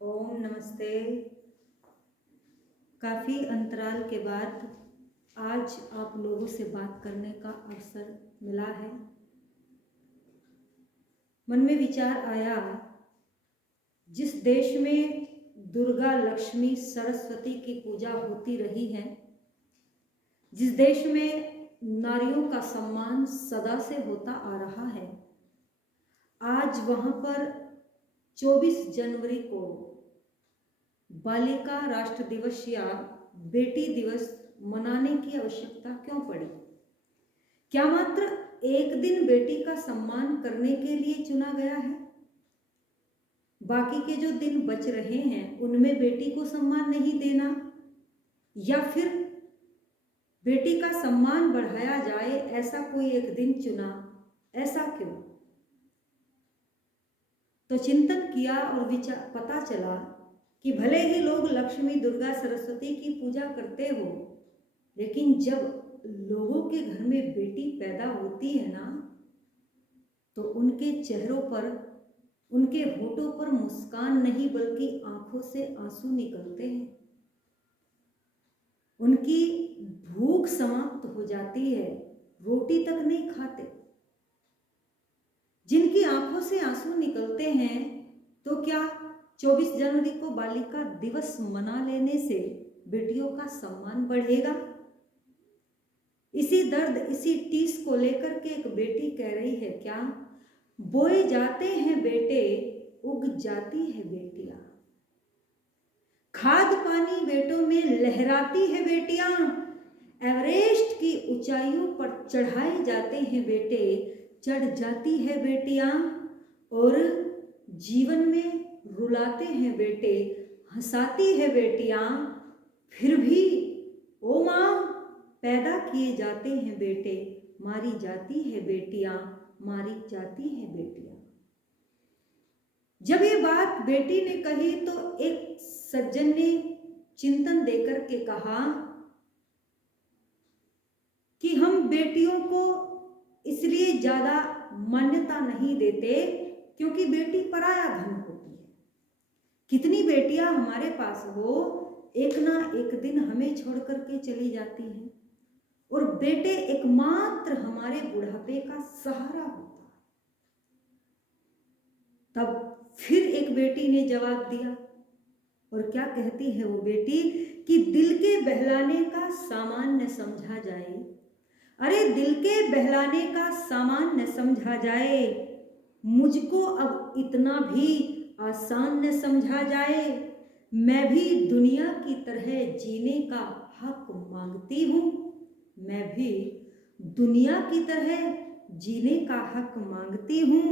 ओम नमस्ते। काफ़ी अंतराल के बाद आज आप लोगों से बात करने का अवसर मिला है। मन में विचार आया, जिस देश में दुर्गा, लक्ष्मी, सरस्वती की पूजा होती रही है, जिस देश में नारियों का सम्मान सदा से होता आ रहा है, आज वहाँ पर 24 जनवरी को बालिका राष्ट्र दिवस या बेटी दिवस मनाने की आवश्यकता क्यों पड़ी? क्या मात्र एक दिन बेटी का सम्मान करने के लिए चुना गया है? बाकी के जो दिन बच रहे हैं उनमें बेटी को सम्मान नहीं देना, या फिर बेटी का सम्मान बढ़ाया जाए ऐसा कोई एक दिन चुना, ऐसा क्यों? तो चिंतन किया और विचार पता चला कि भले ही लोग लक्ष्मी, दुर्गा, सरस्वती की पूजा करते हो, लेकिन जब लोगों के घर में बेटी पैदा होती है ना, तो उनके चेहरों पर, उनके होठों पर मुस्कान नहीं बल्कि आंखों से आंसू निकलते हैं। उनकी भूख समाप्त हो जाती है, रोटी तक नहीं खाते। जिनकी आंखों से आंसू निकलते हैं, तो क्या 24 जनवरी को बालिका दिवस मना लेने से बेटियों का सम्मान बढ़ेगा? इसी दर्द, इसी टीस को लेकर के एक बेटी कह रही है, क्या बोए जाते हैं बेटे, उग जाती है बेटियां। खाद पानी बेटों में लहराती है बेटियां, एवरेस्ट की ऊंचाइयों पर चढ़ाए जाते हैं बेटे, चढ़ जाती है बेटियां। और जीवन में रुलाते हैं बेटे, हंसाती है बेटियां, फिर भी ओ माँ पैदा किए जाते हैं बेटे, मारी जाती है बेटियां, मारी जाती है बेटियां। जब ये बात बेटी ने कही तो एक सज्जन ने चिंतन देकर के कहा कि हम बेटियों को इसलिए ज्यादा मान्यता नहीं देते क्योंकि बेटी पराया धन होती है। कितनी बेटियां हमारे पास हो, एक ना एक दिन हमें छोड़ करके चली जाती हैं, और बेटे एकमात्र हमारे बुढ़ापे का सहारा होता है। तब फिर एक बेटी ने जवाब दिया, और क्या कहती है वो बेटी कि दिल के बहलाने का सामान न समझा जाए, अरे दिल के बहलाने का सामान न समझा जाए, मुझको अब इतना भी आसान न समझा जाए, मैं भी दुनिया की तरह जीने का हक मांगती हूँ, मैं भी दुनिया की तरह जीने का हक मांगती हूँ।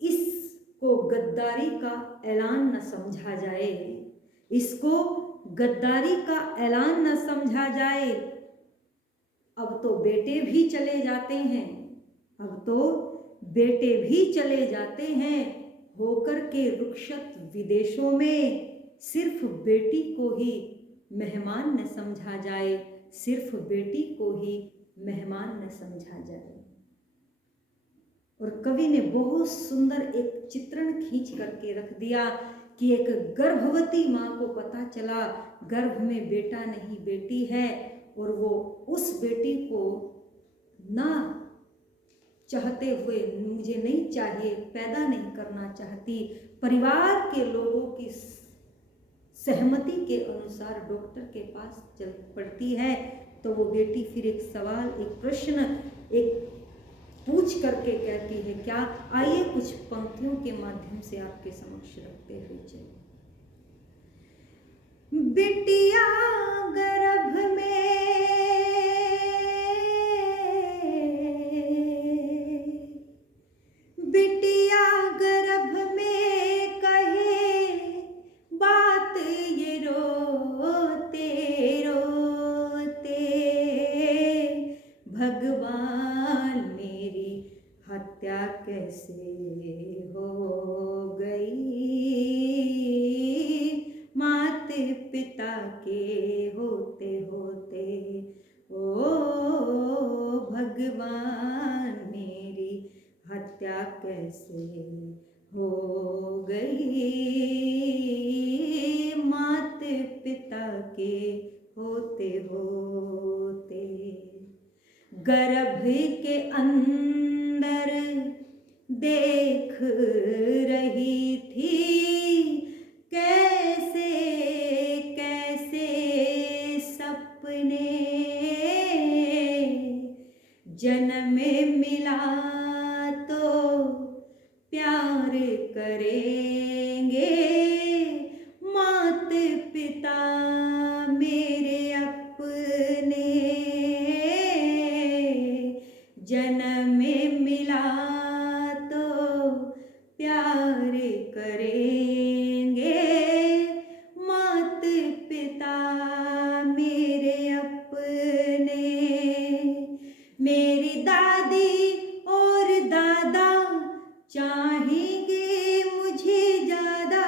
इसको गद्दारी का ऐलान न समझा जाए, इसको गद्दारी का ऐलान न समझा जाए। अब तो बेटे भी चले जाते हैं, अब तो बेटे भी चले जाते हैं, होकर के रुखसत विदेशों में, सिर्फ बेटी को ही मेहमान न समझा जाए, सिर्फ बेटी को ही मेहमान न समझा जाए। और कवि ने बहुत सुंदर एक चित्रण खींच करके रख दिया कि एक गर्भवती माँ को पता चला गर्भ में बेटा नहीं बेटी है, और वो उस बेटी को ना चाहते हुए, मुझे नहीं चाहिए, पैदा नहीं करना चाहती, परिवार के लोगों की सहमति के अनुसार डॉक्टर के पास चल पड़ती है। तो वो बेटी फिर एक सवाल, एक प्रश्न, एक पूछ करके कहती है, क्या? आइए कुछ पंक्तियों के माध्यम से आपके समक्ष रखते हुए चले। बिटिया गर्भ में, बिटिया गर्भ में कहे बात ये रोते रोते, भगवान मेरी हत्या कैसे हो गई, माता पिता के होते होते, ओ भगवान मेरी हत्या कैसे हो गई। पिता के होते होते। गर्भ के अंदर देख रही थी कैसे कैसे सपने, जन्म मिला तो प्यार करेंगे मात पिता मेरे अपने, जन्म मिला तो प्यार करेंगे मात पिता मेरे अपने। मेरी दादी और दादा चाहेंगे मुझे ज्यादा,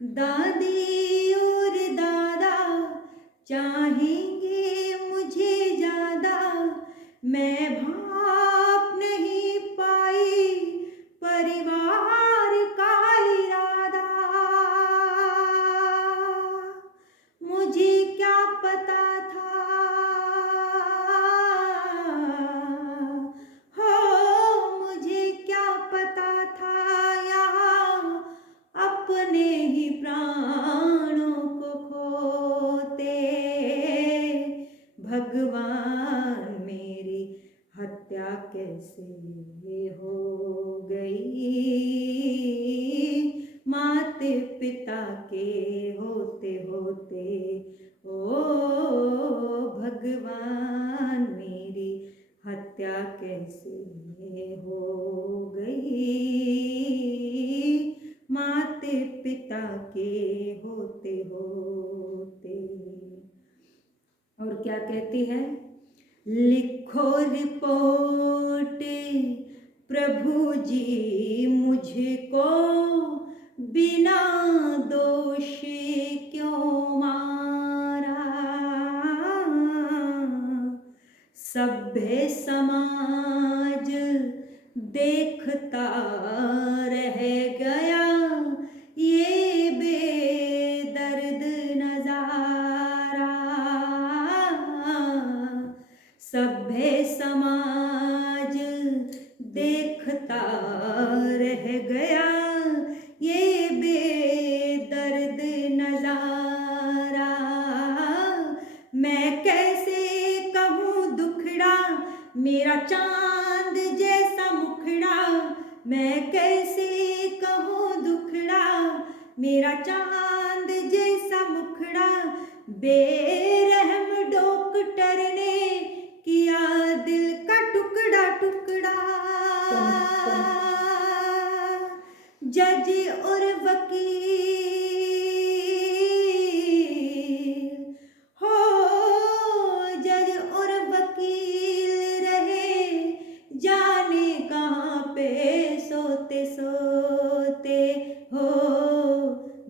दादी और दादा चाहेंगे मुझे ज्यादा। मैं भाप नहीं पाई परिवार का इरादा, मुझे क्या पता था हो, मुझे क्या पता था यहाँ अपने ही प्राणों को खोते। भगवान मेरी हत्या कैसे हो गई, माते पिता के होते होते। ओ भगवान मेरी हत्या कैसे हो गई, माते पिता के होते होते। और क्या कहती है, लिखो रिपोर्ट प्रभु जी मुझको, बिना दोष क्यों मारा। सभ्य समाज देखता रह गया ये बेदर्द नजारा। सभ्य समाज देखता रह गया ये बेदर्द नजारा। मैं कैसे कहूँ दुखड़ा मेरा चांद जैसा मुखड़ा, मैं कैसे कहूँ दुखड़ा मेरा चांद जैसा मुखड़ा। बेरहम डॉक्टर ने किया दिल का टुकड़ा टुकड़ा। जज और वकील हो, जज और वकील रहे जाने कहाँ पे सोते सोते। हो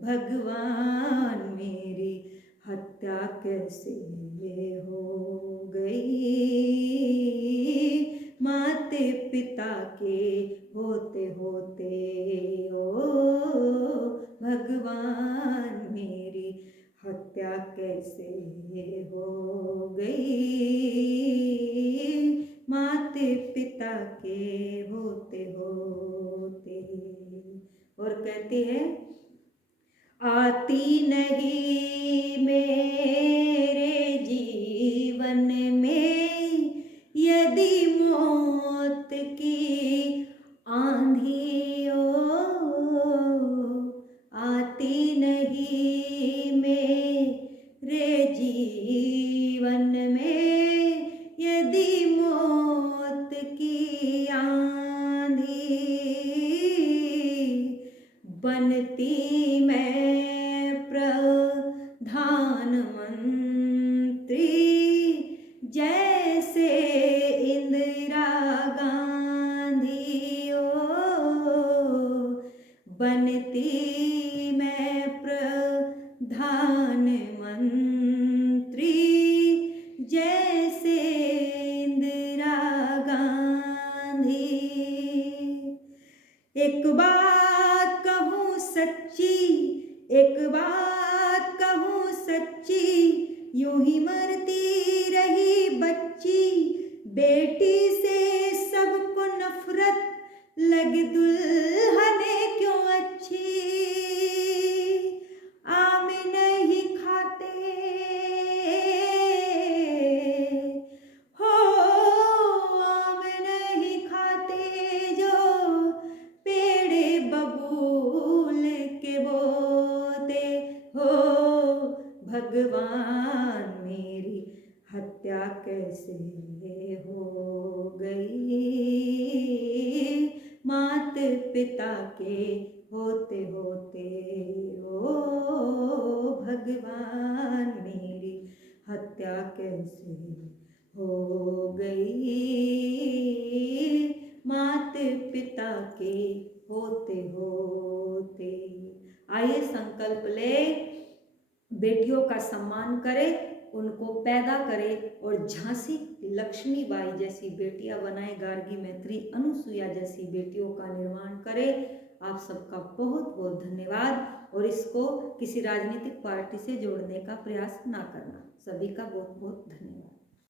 भगवान मेरी हत्या कैसे हो गई, माते पिता के होते होते। ओ भगवान मेरी हत्या कैसे हो गई, माते पिता के होते होते। और कहती है, आती नहीं मेरे जीवन में यदि मौत की आंधी हो, आती नहीं मेरे जीवन में यदि मौत की आंधी। बनती मैं प्रधानमंत्री जैसे इंदिरा गांधी ओ, बनती मैं प्रधानमंत्री जैसे इंदिरा गांधी। एक बात कहूँ सच्ची एक बात कहूँ सच्ची, यूं ही मरती रही बच्ची, बेटी से सबको नफरत लगे दुल्हने क्यों अच्छी। आम नहीं खाते हो, आम नहीं खाते जो पेड़े बबूल के बोते हो। भगवान मेरी हत्या कैसे हो गई, मात पिता के होते होते हो। भगवान मेरी हत्या कैसे हो गई, मात पिता के होते होते। आइए संकल्प ले, बेटियों का सम्मान करें, उनको पैदा करें और झांसी लक्ष्मीबाई जैसी बेटियां बनाए, गार्गी मैत्री अनुसुईया जैसी बेटियों का निर्माण करें। आप सबका बहुत बहुत धन्यवाद और इसको किसी राजनीतिक पार्टी से जोड़ने का प्रयास ना करना। सभी का बहुत बहुत धन्यवाद।